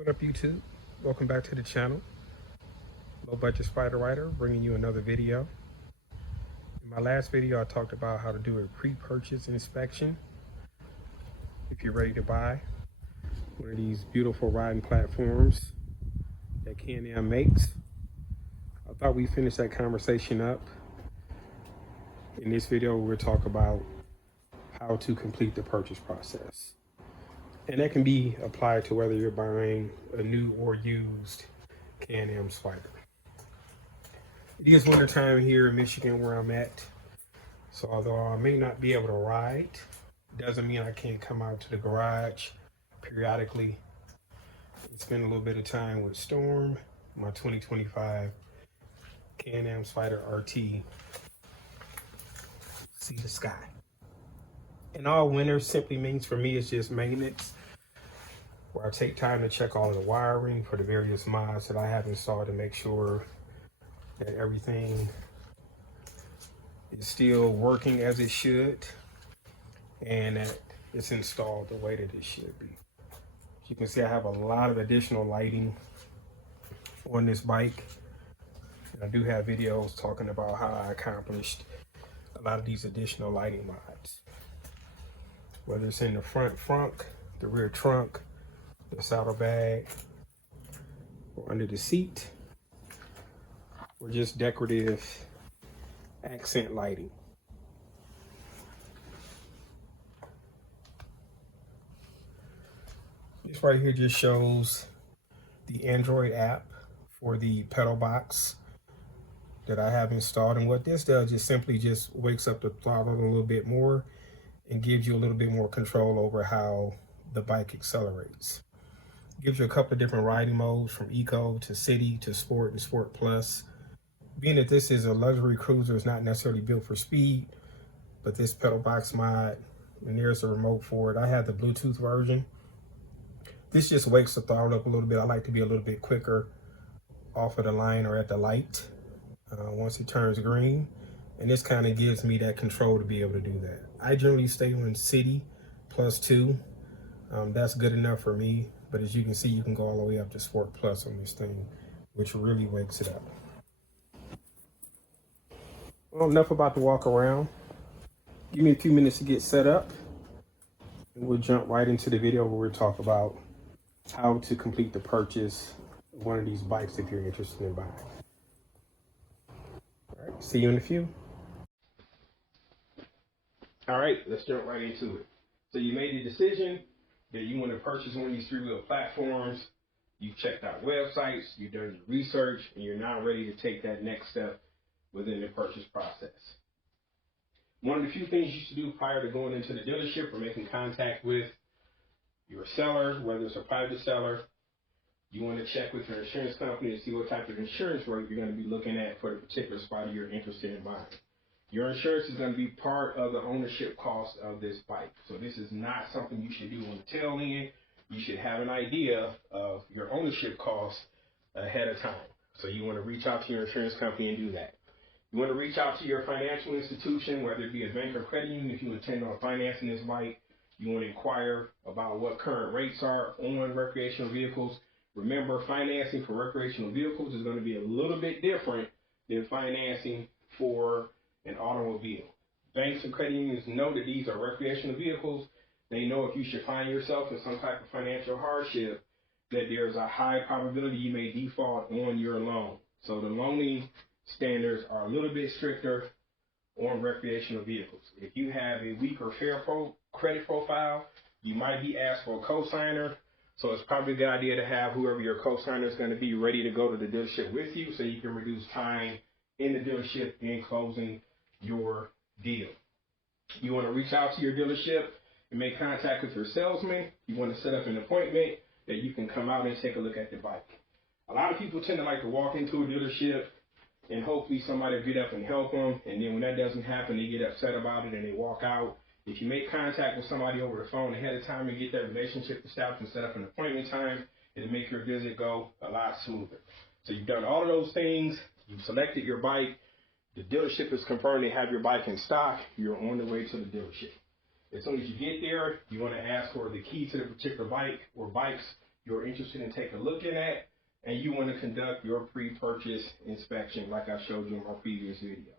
What up, YouTube? Welcome back to the channel. Low Budget Spider Writer, bringing you another video. In my last video, I talked about how to do a pre-purchase inspection if you're ready to buy one of these beautiful riding platforms that Can-Am makes. I thought we finished that conversation up. In this video, we'll talk about how to complete the purchase process. And that can be applied to whether you're buying a new or used Can-Am Spyder. It is winter time here in Michigan where I'm at. So although I may not be able to ride, doesn't mean I can't come out to the garage periodically and spend a little bit of time with Storm, my 2025 Can-Am Spyder RT. See the sky. And all winter simply means for me it's just maintenance, where I take time to check all of the wiring for the various mods that I have installed to make sure that everything is still working as it should and that it's installed the way that it should be. As you can see, I have a lot of additional lighting on this bike. And I do have videos talking about how I accomplished a lot of these additional lighting mods. Whether it's in the front trunk, the rear trunk, the saddlebag, or under the seat, or just decorative accent lighting. This right here just shows the Android app for the pedal box that I have installed. And what this does is simply just wakes up the throttle a little bit more and gives you a little bit more control over how the bike accelerates. It gives you a couple of different riding modes, from eco to city to sport and sport plus. Being that this is a luxury cruiser, it's not necessarily built for speed, but this pedal box mod, and there's a remote for it. I have the Bluetooth version. This just wakes the throttle up a little bit. I like to be a little bit quicker off of the line or at the light once it turns green. And this kind of gives me that control to be able to do that. I generally stay on city +2. That's good enough for me. But as you can see, you can go all the way up to sport plus on this thing, which really wakes it up. Well, enough about the walk around. Give me a few minutes to get set up, and we'll jump right into the video where we'll talk about how to complete the purchase of one of these bikes if you're interested in buying. All right, see you in a few. All right, let's jump right into it. So you made the decision that you want to purchase one of these three-wheel platforms. You've checked out websites, you've done your research, and you're now ready to take that next step within the purchase process. One of the few things you should do prior to going into the dealership or making contact with your seller, whether it's a private seller, you want to check with your insurance company to see what type of insurance rate you're going to be looking at for the particular Spyder you're interested in buying. Your insurance is going to be part of the ownership cost of this bike. So this is not something you should do on the tail end. You should have an idea of your ownership costs ahead of time. So you want to reach out to your insurance company and do that. You want to reach out to your financial institution, whether it be a bank or credit union, if you intend on financing this bike. You want to inquire about what current rates are on recreational vehicles. Remember, financing for recreational vehicles is going to be a little bit different than financing for an automobile. Banks and credit unions know that these are recreational vehicles. They know if you should find yourself in some type of financial hardship, that there's a high probability you may default on your loan. So the loaning standards are a little bit stricter on recreational vehicles. If you have a weak or fair credit profile, you might be asked for a cosigner. So it's probably a good idea to have whoever your cosigner is going to be ready to go to the dealership with you, so you can reduce time in the dealership in closing your deal. You want to reach out to your dealership and make contact with your salesman. You want to set up an appointment that you can come out and take a look at the bike. A lot of people tend to like to walk into a dealership and hopefully somebody will get up and help them. And then when that doesn't happen, they get upset about it and they walk out. If you make contact with somebody over the phone ahead of time and get that relationship established and set up an appointment time, it'll make your visit go a lot smoother. So you've done all of those things. You've selected your bike. The dealership is confirmed they have your bike in stock. You're on the way to the dealership. As soon as you get there, you want to ask for the key to the particular bike or bikes you're interested in taking a look at, and you want to conduct your pre-purchase inspection like I showed you in my previous video.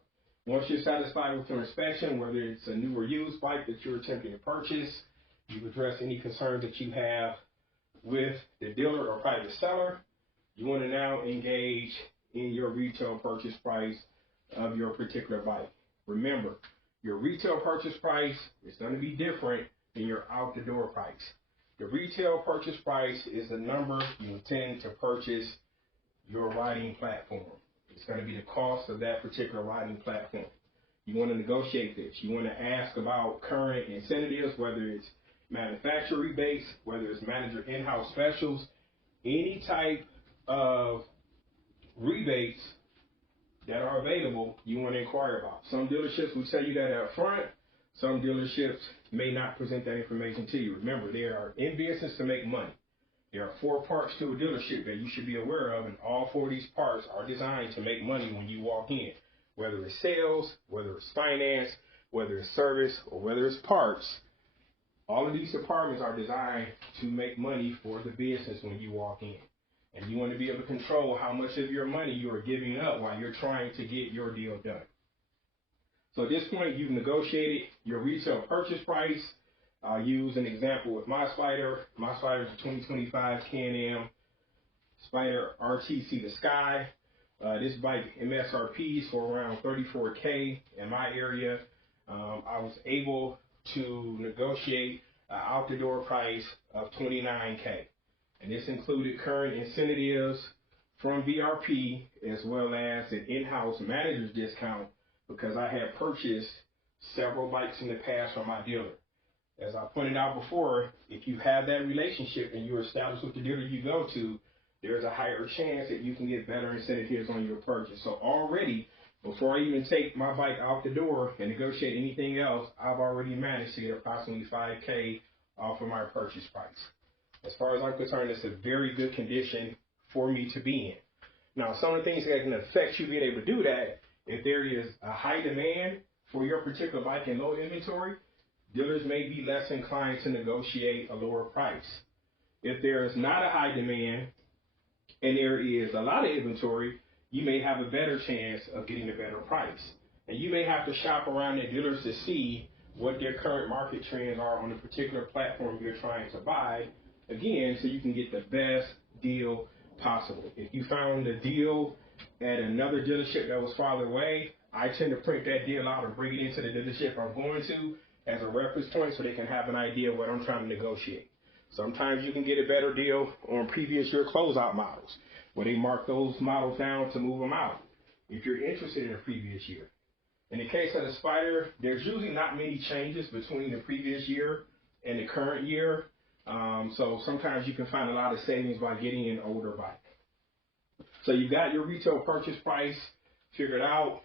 Once you're satisfied with your inspection, whether it's a new or used bike that you're attempting to purchase, you've addressed any concerns that you have with the dealer or private seller, you want to now engage in your retail purchase price of your particular bike. Remember, your retail purchase price is going to be different than your out-the-door price. The retail purchase price is the number you intend to purchase your riding platform. It's going to be the cost of that particular riding platform. You want to negotiate this. You want to ask about current incentives, whether it's manufacturer rebates, whether it's manager in-house specials, any type of rebates that are available, you want to inquire about. Some dealerships will tell you that up front. Some dealerships may not present that information to you. Remember, they are in business to make money. There are 4 parts to a dealership that you should be aware of, and all 4 of these parts are designed to make money when you walk in. Whether it's sales, whether it's finance, whether it's service, or whether it's parts, all of these departments are designed to make money for the business when you walk in. And you want to be able to control how much of your money you are giving up while you're trying to get your deal done. So at this point, you've negotiated your retail purchase price. I'll use an example with my Spyder. My Spyder is a 2025 Can-Am Spyder RTC the Sky. This bike MSRP is for around $34K in my area. I was able to negotiate an out-the-door price of $29K. And this included current incentives from VRP as well as an in-house manager's discount because I had purchased several bikes in the past from my dealer. As I pointed out before, if you have that relationship and you're established with the dealer you go to, there's a higher chance that you can get better incentives on your purchase. So already, before I even take my bike out the door and negotiate anything else, I've already managed to get approximately $5K off of my purchase price. As far as I'm concerned, it's a very good condition for me to be in. Now, some of the things that can affect you being able to do that, if there is a high demand for your particular bike and low inventory, dealers may be less inclined to negotiate a lower price. If there is not a high demand and there is a lot of inventory, you may have a better chance of getting a better price. And you may have to shop around at dealers to see what their current market trends are on the particular platform you're trying to buy, again, so you can get the best deal possible. If you found a deal at another dealership that was farther away, I tend to print that deal out and bring it into the dealership I'm going to as a reference point so they can have an idea of what I'm trying to negotiate. Sometimes you can get a better deal on previous year closeout models where they mark those models down to move them out if you're interested in the previous year. In the case of the Spyder, there's usually not many changes between the previous year and the current year. So sometimes you can find a lot of savings by getting an older bike. So you've got your retail purchase price figured out.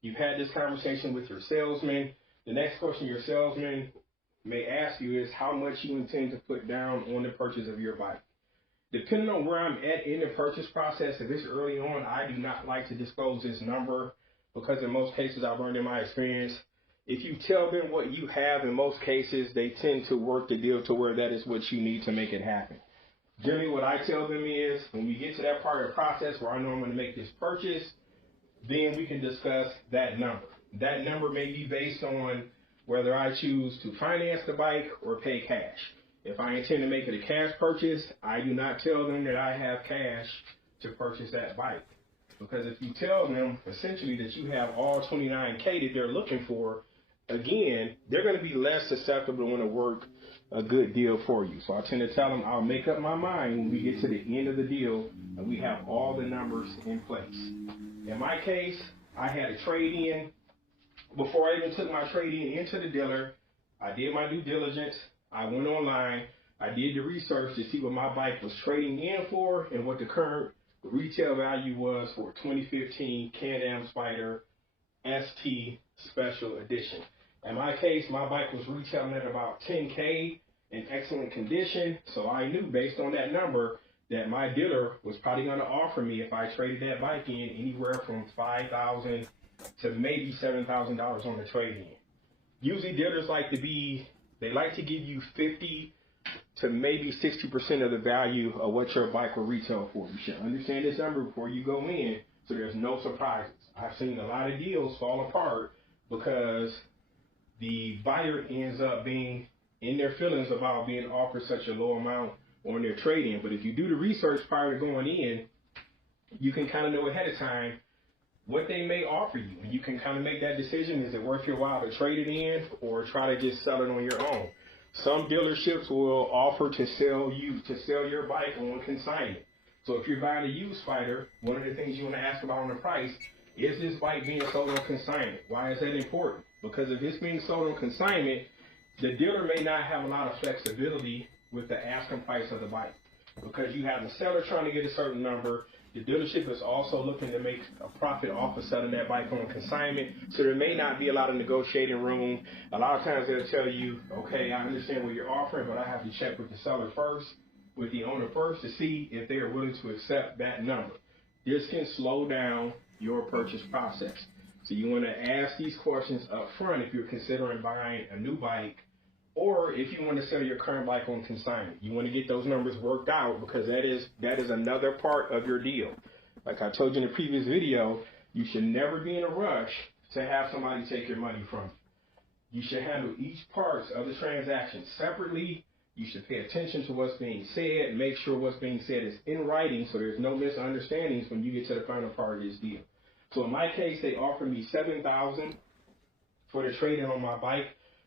You've had this conversation with your salesman. The next question your salesman may ask you is how much you intend to put down on the purchase of your bike. Depending on where I'm at in the purchase process, if it's early on, I do not like to disclose this number because in most cases I've learned in my experience, if you tell them what you have, in most cases, they tend to work the deal to where that is what you need to make it happen. Generally, what I tell them is when we get to that part of the process where I know I'm going to make this purchase, then we can discuss that number. That number may be based on whether I choose to finance the bike or pay cash. If I intend to make it a cash purchase, I do not tell them that I have cash to purchase that bike. Because if you tell them essentially that you have all $29K that they're looking for, again, they're going to be less susceptible to want to work a good deal for you. So I tend to tell them I'll make up my mind when we get to the end of the deal and we have all the numbers in place. In my case, I had a trade-in. Before I even took my trade-in into the dealer, I did my due diligence. I went online. I did the research to see what my bike was trading in for and what the current retail value was for 2015 Can-Am Spyder ST Special Edition. In my case, my bike was retailing at about $10K in excellent condition, so I knew based on that number that my dealer was probably going to offer me, if I traded that bike in, anywhere from $5,000 to maybe $7,000 on the trade-in. Usually dealers like to give you 50 to maybe 60% of the value of what your bike will retail for. You should understand this number before you go in, so there's no surprises. I've seen a lot of deals fall apart because the buyer ends up being in their feelings about being offered such a low amount on their trade-in. But if you do the research prior to going in, you can kind of know ahead of time what they may offer you. And you can kind of make that decision. Is it worth your while to trade it in or try to just sell it on your own? Some dealerships will offer to sell your bike on consignment. So if you're buying a used Spyder, one of the things you want to ask about on the price, is this bike being sold on consignment? Why is that important? Because if it's being sold on consignment, the dealer may not have a lot of flexibility with the asking price of the bike. Because you have the seller trying to get a certain number, the dealership is also looking to make a profit off of selling that bike on consignment, so there may not be a lot of negotiating room. A lot of times they'll tell you, okay, I understand what you're offering, but I have to check with the seller first, with the owner first, to see if they are willing to accept that number. This can slow down your purchase process. So you want to ask these questions up front if you're considering buying a new bike, or if you want to sell your current bike on consignment. You want to get those numbers worked out, because that is another part of your deal. Like I told you in the previous video, you should never be in a rush to have somebody take your money from you. You should handle each part of the transaction separately. You should pay attention to what's being said, make sure what's being said is in writing so there's no misunderstandings when you get to the final part of this deal. So in my case, they offered me $7,000 for the trade-in on my bike.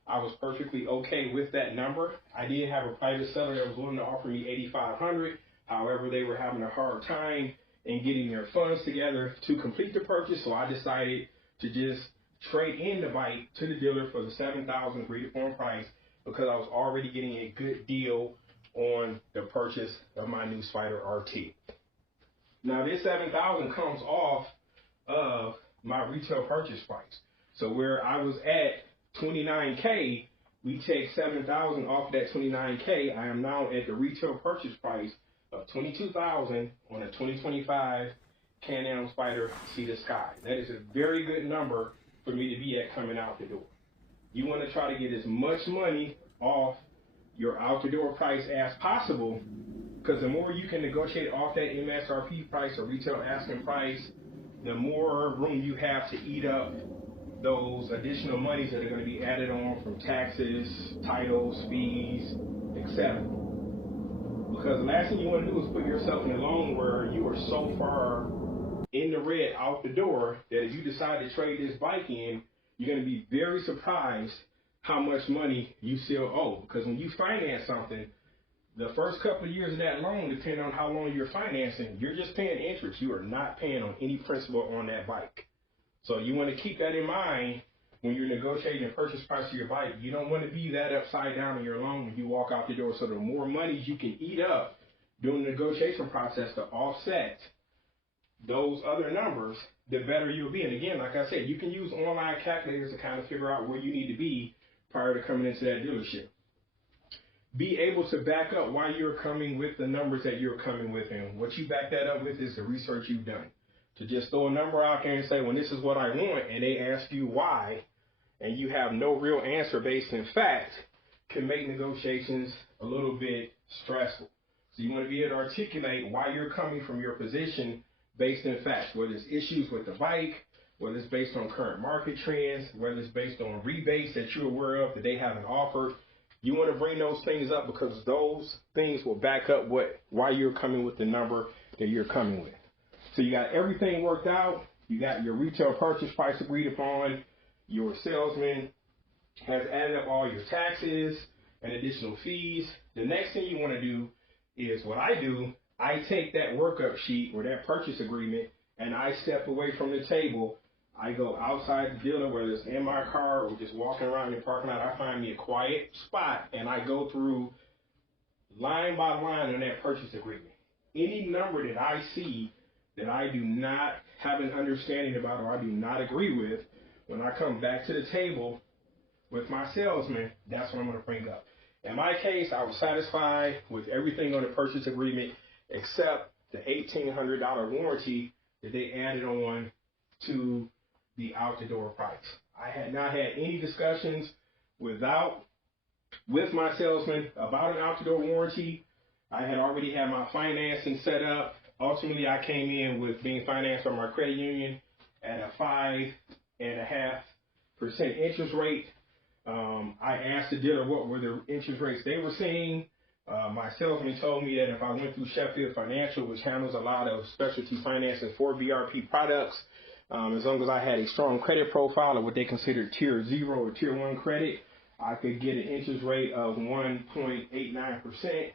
I was perfectly okay with that number. I did have a private seller that was willing to offer me $8,500. However, they were having a hard time in getting their funds together to complete the purchase, so I decided to just trade in the bike to the dealer for the $7,000 agreed upon price, because I was already getting a good deal on the purchase of my new Spyder RT. Now, this $7,000 comes off of my retail purchase price. So where I was at $29K, we take $7,000 off that $29K. I am now at the retail purchase price of $22,000 on a 2025 Can-Am Spyder Sea to Sky. That is a very good number for me to be at coming out the door. You want to try to get as much money off your out the door price as possible, because the more you can negotiate off that MSRP price or retail asking price, the more room you have to eat up those additional monies that are going to be added on from taxes, titles, fees, etc. Because the last thing you want to do is put yourself in a loan where you are so far in the red out the door that if you decide to trade this bike in, you're going to be very surprised how much money you still owe. Because when you finance something, the first couple of years of that loan, depending on how long you're financing, you're just paying interest. You are not paying on any principal on that bike. So you want to keep that in mind when you're negotiating the purchase price of your bike. You don't want to be that upside down in your loan when you walk out the door. So the more money you can eat up during the negotiation process to offset those other numbers, the better you'll be. And again, like I said, you can use online calculators to kind of figure out where you need to be prior to coming into that dealership. Be able to back up why you're coming with the numbers that you're coming with, and what you back that up with is the research you've done. To just throw a number out there and say, well, this is what I want, and they ask you why, and you have no real answer based in fact, can make negotiations a little bit stressful. So you want to be able to articulate why you're coming from your position based in facts, whether it's issues with the bike, whether it's based on current market trends, whether it's based on rebates that you're aware of that they haven't offered. You want to bring those things up, because those things will back up why you're coming with the number that you're coming with. So you got everything worked out. You got your retail purchase price agreed upon. Your salesman has added up all your taxes and additional fees. The next thing you want to do is what I do. I take that workup sheet or that purchase agreement and I step away from the table. I go outside the dealer, whether it's in my car or just walking around in the parking lot. I find me a quiet spot and I go through line by line on that purchase agreement. Any number that I see that I do not have an understanding about or I do not agree with, when I come back to the table with my salesman, that's what I'm going to bring up. In my case, I was satisfied with everything on the purchase agreement except the $1,800 warranty that they added on to the out-the-door price. I had not had any discussions without with my salesman about an out-the-door warranty. I had already had my financing set up. Ultimately, I came in with being financed by my credit union at a 5.5% interest rate. I asked the dealer what were the interest rates they were seeing. My salesman told me that if I went through Sheffield Financial, which handles a lot of specialty financing for BRP products, as long as I had a strong credit profile or what they consider tier 0 or tier 1 credit, I could get an interest rate of 1.89%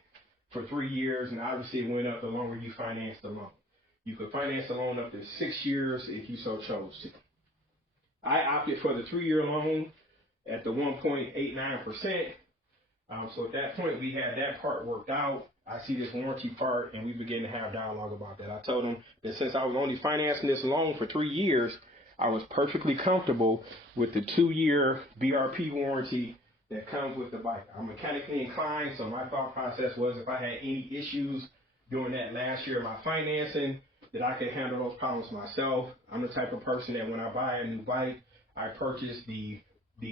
for 3 years, and obviously it went up the longer you finance the loan. You could finance the loan up to 6 years if you so chose to. I opted for the 3-year loan at the 1.89%. So at that point, we had that part worked out. I see this warranty part, and we began to have dialogue about that. I told him that since I was only financing this loan for 3 years, I was perfectly comfortable with the 2-year BRP warranty that comes with the bike. I'm mechanically inclined, so my thought process was if I had any issues during that last year of my financing, that I could handle those problems myself. I'm the type of person that when I buy a new bike, I purchase the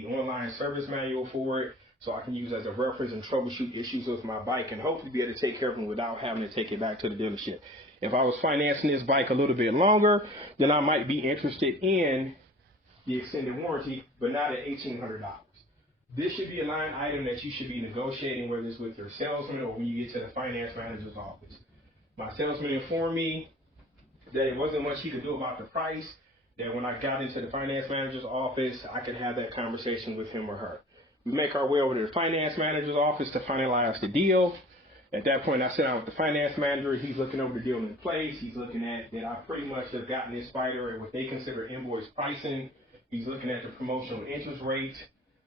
online service manual for it so I can use as a reference and troubleshoot issues with my bike and hopefully be able to take care of them without having to take it back to the dealership. If I was financing this bike a little bit longer, then I might be interested in the extended warranty, but not at $1,800. This should be a line item that you should be negotiating, whether it's with your salesman or when you get to the finance manager's office. My salesman informed me that it wasn't much he could do about the price, that when I got into the finance manager's office, I could have that conversation with him or her. We make our way over to the finance manager's office to finalize the deal. At that point, I sit down with the finance manager. He's looking over the deal in place. He's looking at that I pretty much have gotten this Spyder at what they consider invoice pricing. He's looking at the promotional interest rate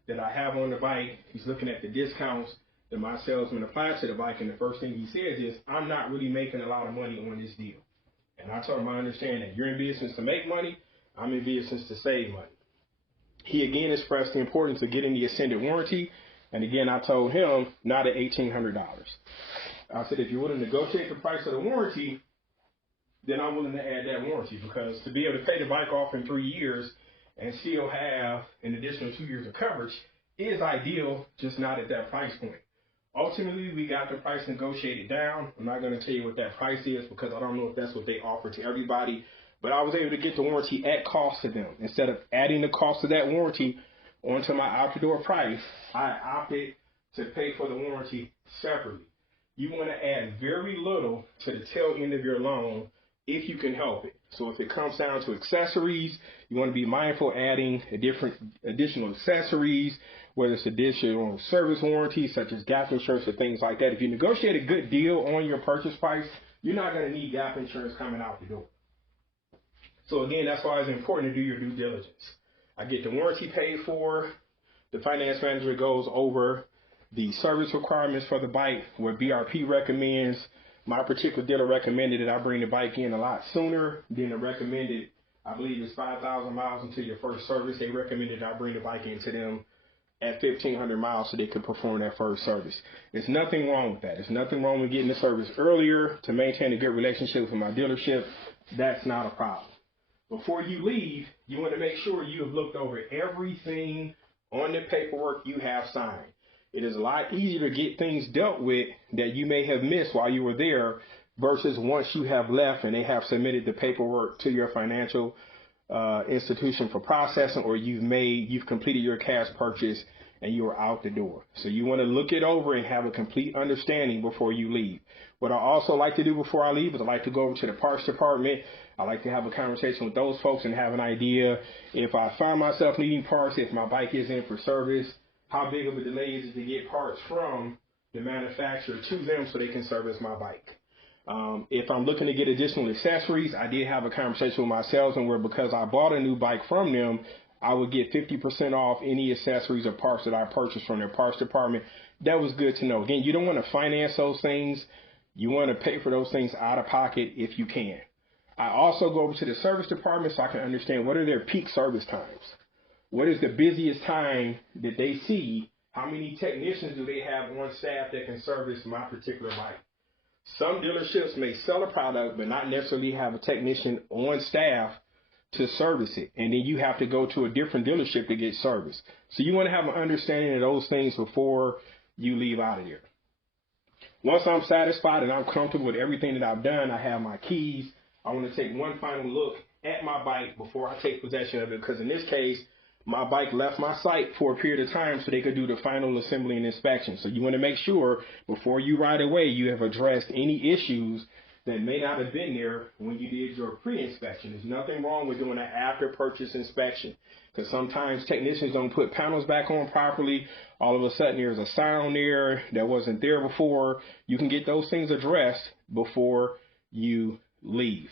that I have on the bike. He's looking at the discounts that my salesman applied to the bike. And the first thing he says is, I'm not really making a lot of money on this deal. And I told him I understand that you're in business to make money. I'm in business to save money. He again expressed the importance of getting the extended warranty. And again, I told him not at $1,800. I said, if you're willing to negotiate the price of the warranty, then I'm willing to add that warranty, because to be able to pay the bike off in 3 years and still have an additional 2 years of coverage is ideal, just not at that price point. Ultimately, we got the price negotiated down. I'm not going to tell you what that price is because I don't know if that's what they offer to everybody, but I was able to get the warranty at cost to them. Instead of adding the cost of that warranty onto my out-the-door price, I opted to pay for the warranty separately. You want to add very little to the tail end of your loan if you can help it. So if it comes down to accessories, you want to be mindful adding additional accessories, whether it's additional service warranties such as gap insurance or things like that. If you negotiate a good deal on your purchase price, you're not going to need gap insurance coming out the door. So again, that's why it's important to do your due diligence. I get the warranty paid for. The finance manager goes over the service requirements for the bike, where BRP recommends. My particular dealer recommended that I bring the bike in a lot sooner than the recommended. I believe it's 5,000 miles until your first service. They recommended I bring the bike into them at 1,500 miles so they could perform that first service. There's nothing wrong with that. There's nothing wrong with getting the service earlier to maintain a good relationship with my dealership. That's not a problem. Before you leave, you want to make sure you have looked over everything on the paperwork you have signed. It is a lot easier to get things dealt with that you may have missed while you were there versus once you have left and they have submitted the paperwork to your financial institution for processing, or you've completed your cash purchase and you are out the door. So you want to look it over and have a complete understanding before you leave. What I also like to do before I leave is I like to go over to the parts department. I like to have a conversation with those folks and have an idea if I find myself needing parts, if my bike is in for service, how big of a delay is it to get parts from the manufacturer to them so they can service my bike. If I'm looking to get additional accessories, I did have a conversation with my salesman where, because I bought a new bike from them, I would get 50% off any accessories or parts that I purchased from their parts department. That was good to know. Again, you don't want to finance those things. You want to pay for those things out of pocket if you can. I also go over to the service department so I can understand what are their peak service times. What is the busiest time that they see? How many technicians do they have on staff that can service my particular bike? Some dealerships may sell a product but not necessarily have a technician on staff to service it. And then you have to go to a different dealership to get service. So you want to have an understanding of those things before you leave out of there. Once I'm satisfied and I'm comfortable with everything that I've done, I have my keys. I want to take one final look at my bike before I take possession of it, because in this case, my bike left my site for a period of time so they could do the final assembly and inspection. So you want to make sure before you ride away, you have addressed any issues that may not have been there when you did your pre-inspection. There's nothing wrong with doing an after-purchase inspection, because sometimes technicians don't put panels back on properly. All of a sudden there's a sound there that wasn't there before. You can get those things addressed before you leave.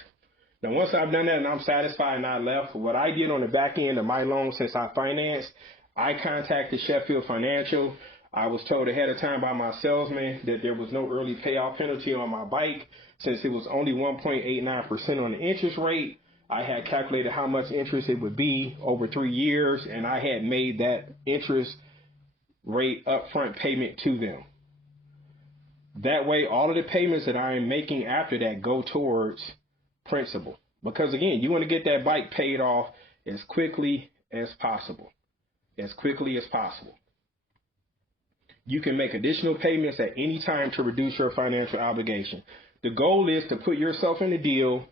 Now, once I've done that and I'm satisfied and I left, what I did on the back end of my loan, since I financed, I contacted Sheffield Financial. I was told ahead of time by my salesman that there was no early payoff penalty on my bike. Since it was only 1.89% on the interest rate, I had calculated how much interest it would be over 3 years, and I had made that interest rate upfront payment to them. That way, all of the payments that I am making after that go towards principal. Because again, you want to get that bike paid off as quickly as possible. As quickly as possible. You can make additional payments at any time to reduce your financial obligation. The goal is to put yourself in a deal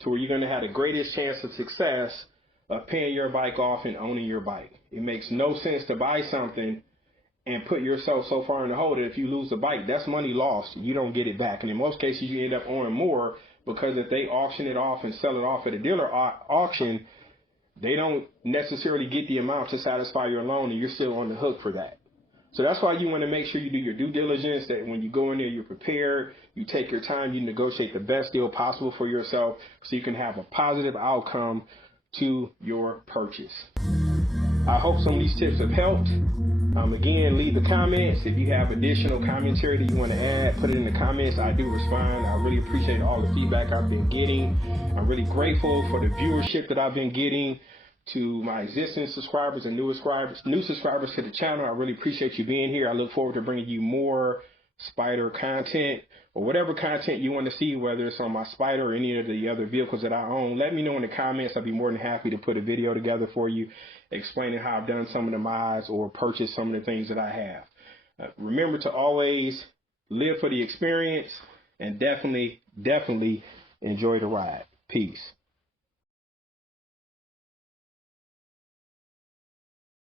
to where you're going to have the greatest chance of success of paying your bike off and owning your bike. It makes no sense to buy something and put yourself so far in the hole that if you lose the bike, that's money lost. You don't get it back. And in most cases, you end up owing more, because if they auction it off and sell it off at a dealer auction, they don't necessarily get the amount to satisfy your loan, and you're still on the hook for that. So that's why you want to make sure you do your due diligence, that when you go in there, you're prepared, you take your time, you negotiate the best deal possible for yourself so you can have a positive outcome to your purchase. I hope some of these tips have helped. Again, leave the comments. If you have additional commentary that you want to add, put it in the comments. I do respond. I really appreciate all the feedback I've been getting. I'm really grateful for the viewership that I've been getting. To my existing subscribers and new subscribers to the channel, I really appreciate you being here. I look forward to bringing you more Spyder content, or whatever content you want to see, whether it's on my Spyder or any of the other vehicles that I own. Let me know in the comments. I'll be more than happy to put a video together for you explaining how I've done some of the mods or purchased some of the things that I have. Remember to always live for the experience, and definitely enjoy the ride. Peace.